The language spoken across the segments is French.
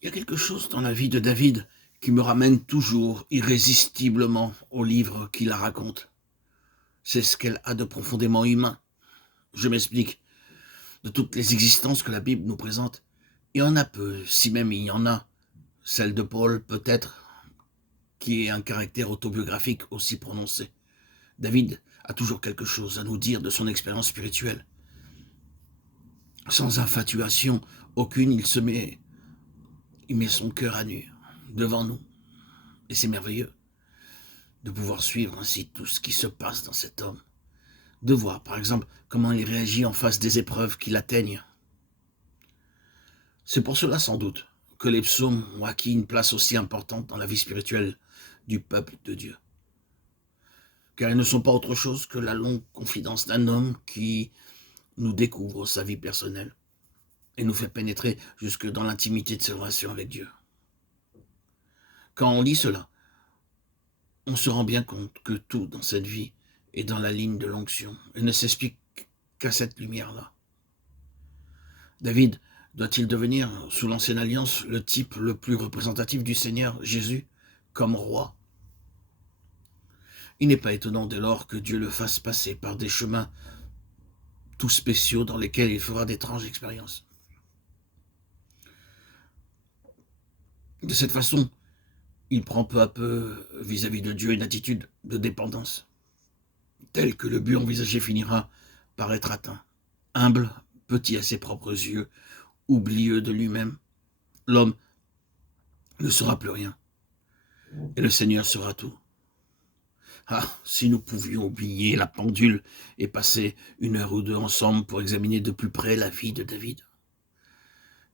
Il y a quelque chose dans la vie de David qui me ramène toujours irrésistiblement au livre qui la raconte. C'est ce qu'elle a de profondément humain. Je m'explique. De toutes les existences que la Bible nous présente, il y en a peu, si même il y en a. Celle de Paul, peut-être, qui est un caractère autobiographique aussi prononcé. David a toujours quelque chose à nous dire de son expérience spirituelle. Sans infatuation aucune, il met son cœur à nu devant nous. Et c'est merveilleux de pouvoir suivre ainsi tout ce qui se passe dans cet homme. De voir, par exemple, comment il réagit en face des épreuves qui l'atteignent. C'est pour cela, sans doute, que les psaumes ont acquis une place aussi importante dans la vie spirituelle du peuple de Dieu. Car ils ne sont pas autre chose que la longue confidence d'un homme qui nous découvre sa vie personnelle et nous fait pénétrer jusque dans l'intimité de ses relations avec Dieu. Quand on lit cela, on se rend bien compte que tout dans cette vie est dans la ligne de l'onction et ne s'explique qu'à cette lumière-là. David doit-il devenir, sous l'ancienne alliance, le type le plus représentatif du Seigneur Jésus comme roi? Il n'est pas étonnant dès lors que Dieu le fasse passer par des chemins tout spéciaux dans lesquels il fera d'étranges expériences. De cette façon, il prend peu à peu vis-à-vis de Dieu une attitude de dépendance, telle que le but envisagé finira par être atteint. Humble, petit à ses propres yeux, oublieux de lui-même, l'homme ne sera plus rien, et le Seigneur sera tout. Ah, si nous pouvions oublier la pendule et passer une heure ou deux ensemble pour examiner de plus près la vie de David.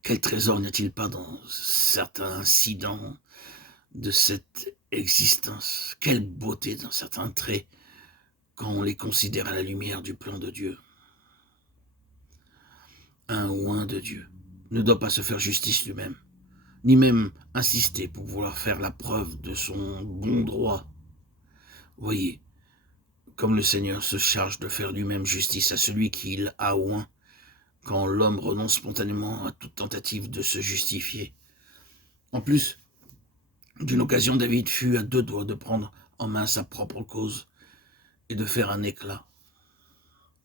Quel trésor n'y a-t-il pas dans certains incidents de cette existence? Quelle beauté dans certains traits quand on les considère à la lumière du plan de Dieu. Un oint de Dieu ne doit pas se faire justice lui-même, ni même insister pour vouloir faire la preuve de son bon droit. Voyez, comme le Seigneur se charge de faire lui-même justice à celui qu'il a oint, quand l'homme renonce spontanément à toute tentative de se justifier. En plus, d'une occasion, David fut à deux doigts de prendre en main sa propre cause et de faire un éclat.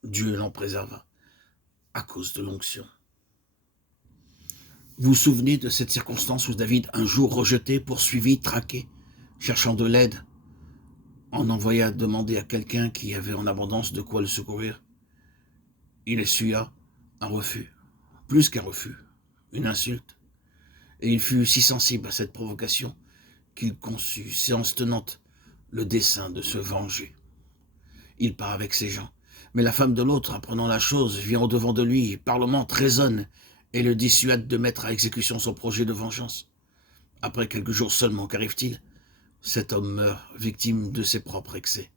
Dieu l'en préserva à cause de l'onction. Vous vous souvenez de cette circonstance où David, un jour rejeté, poursuivi, traqué, cherchant de l'aide, en envoya demander à quelqu'un qui avait en abondance de quoi le secourir. Il essuya un refus, plus qu'un refus, une insulte, et il fut si sensible à cette provocation qu'il conçut, séance tenante, le dessein de se venger. Il part avec ses gens, mais la femme de l'autre, apprenant la chose, vient au-devant de lui, parlement, raisonne, et le dissuade de mettre à exécution son projet de vengeance. Après quelques jours seulement, qu'arrive-t-il? Cet homme meurt, victime de ses propres excès.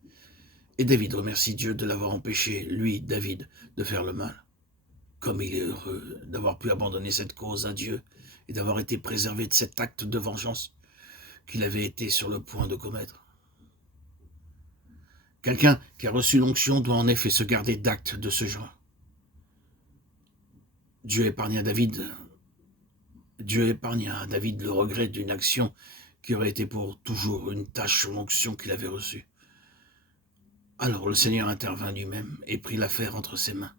Et David remercie Dieu de l'avoir empêché, lui, David, de faire le mal. Comme il est heureux d'avoir pu abandonner cette cause à Dieu et d'avoir été préservé de cet acte de vengeance qu'il avait été sur le point de commettre. Quelqu'un qui a reçu l'onction doit en effet se garder d'actes de ce genre. Dieu épargna à David le regret d'une action qui aurait été pour toujours une tâche sur l'onction qu'il avait reçue. Alors le Seigneur intervint lui-même et prit l'affaire entre ses mains.